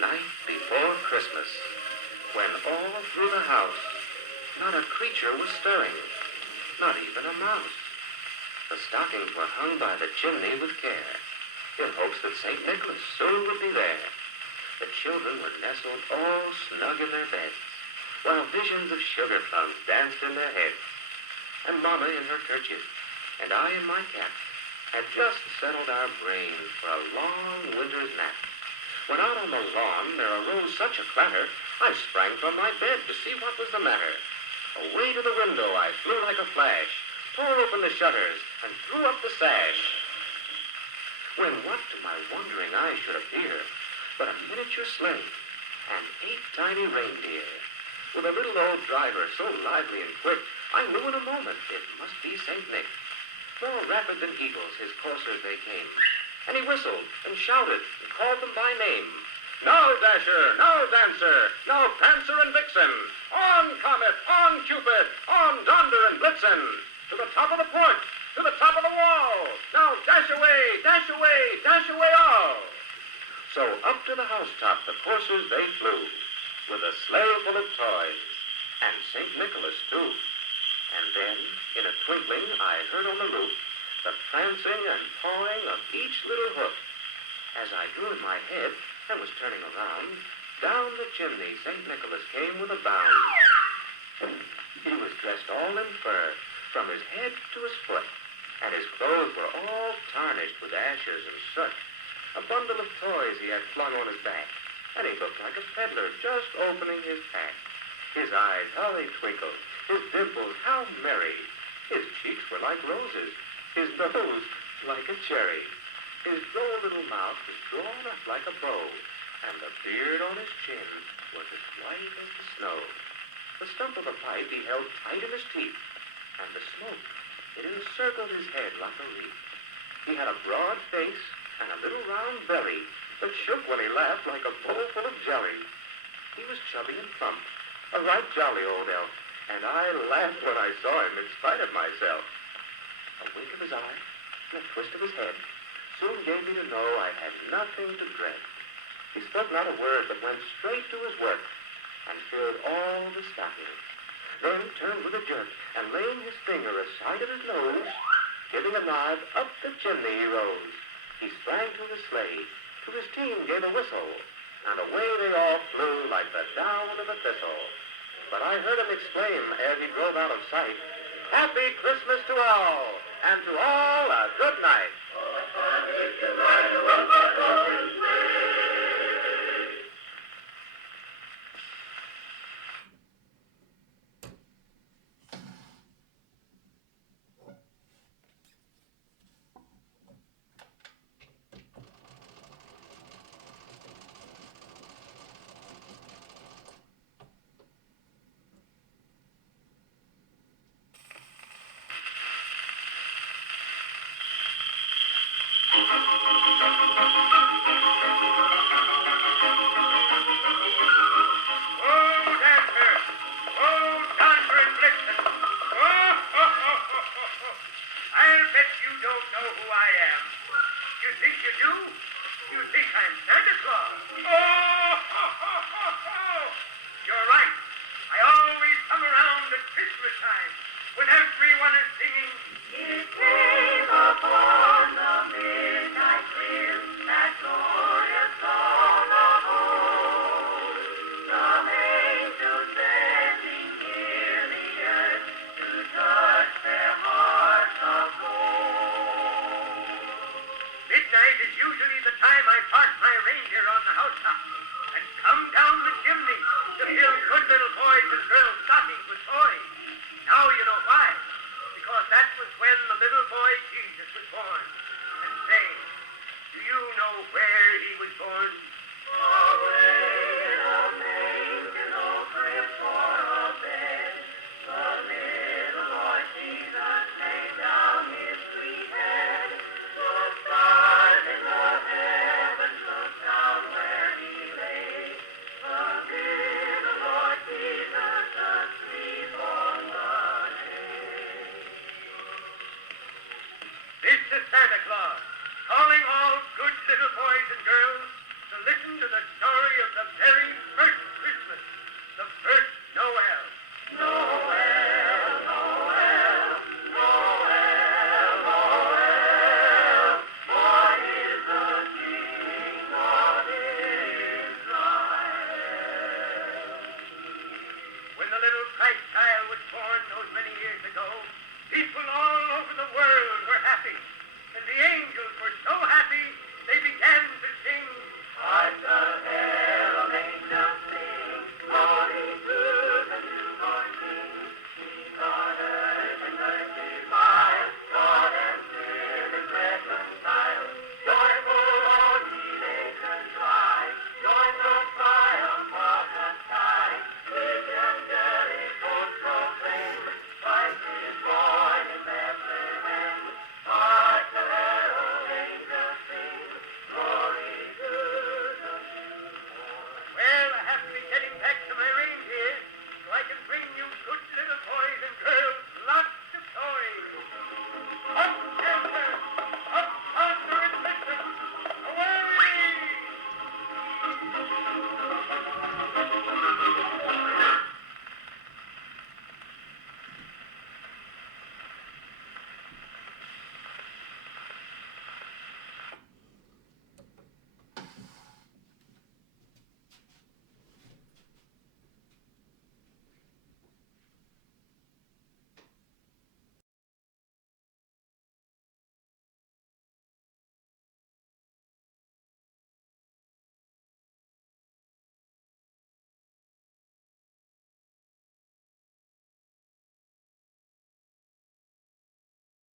night before Christmas, when all through the house not a creature was stirring, not even a mouse. The stockings were hung by the chimney with care, in hopes that St. Nicholas soon would be there. The children were nestled all snug in their beds, while visions of sugar plums danced in their heads. And Mama in her kerchief, and I in my cap, had just settled our brains for a long winter's nap, when out on the lawn there arose such a clatter, I sprang from my bed to see what was the matter. Away to the window I flew like a flash, tore open the shutters, and threw up the sash. When what to my wondering eyes should appear but a miniature sleigh and 8 tiny reindeer, with a little old driver so lively and quick, I knew in a moment it must be St. Nick. More rapid than eagles his coursers they came, and he whistled and shouted and called them by name. Now Dasher, now Dancer, now Prancer and Vixen, on Comet, on Cupid, on Donder and Blitzen, to the top of the porch, to the top of the wall. Now dash away, dash away, dash away all. So up to the housetop the coursers they flew, with a sleigh full of toys, and St. Nicholas too. And then, in a twinkling, I heard on the roof the prancing and pawing of each little hoof. As I drew in my head and was turning around, down the chimney St. Nicholas came with a bound. He was dressed all in fur, from his head to his foot, and his clothes were all tarnished with ashes and soot. A bundle of toys he had flung on his back, and he looked like a peddler just opening his pack. His eyes, how they twinkled, his dimples, how merry. His cheeks were like roses, his nose like a cherry. His droll little mouth was drawn up like a bow, and the beard on his chin was as white as the snow. The stump of the pipe he held tight in his teeth, and the smoke, it encircled his head like a wreath. He had a broad face and a little round belly that shook when he laughed like a bowl full of jelly. He was chubby and plump, a right jolly old elf, and I laughed when I saw him in spite of myself. A wink of his eye and a twist of his head soon gave me to know I had nothing to dread. He spoke not a word, but went straight to his work and filled all the stockings. Then turned with a jerk, and laying his finger aside of his nose, giving a nod, up the chimney he rose. He sprang to the sleigh, to his team gave a whistle, and away they all flew like the down of a thistle. But I heard him exclaim ere he drove out of sight, Happy Christmas to all, and to all a good night.